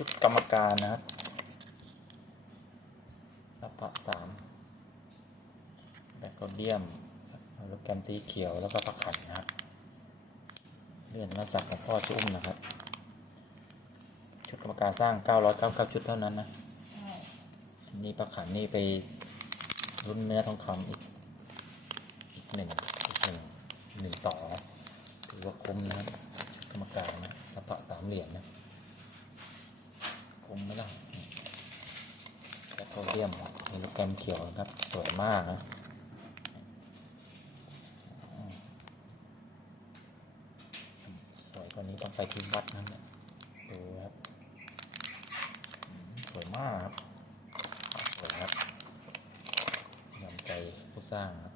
ชุดกรรมการนะครับรับพระสามแบคโคเดียมโลแกรมสีเขียวแล้วก็พระขันนะครับ เลื่อนมาสักของพ่อจุ้มนะครับ ชุดกรรมการสร้าง 999 ชุดเท่านั้นนะใช่อันนี้ประขันนี่ไปรุ่นเนื้อทองคำอีกอีกหนึ่งอีกหนึ่งหนึ่งต่อ ถือว่าคุ้มนะครับกรรมการนะรับพระสามเหรียญนะ คุ้มไหมล่ะแต่โค เรียมมีโปรแกรมเขียวนะครับ สวยมากนะสวยกว่านี้ต้องไปที่วัดนั่นแหละดูครับ สวยมากครับ สวยครับยำใจผู้สร้างครับ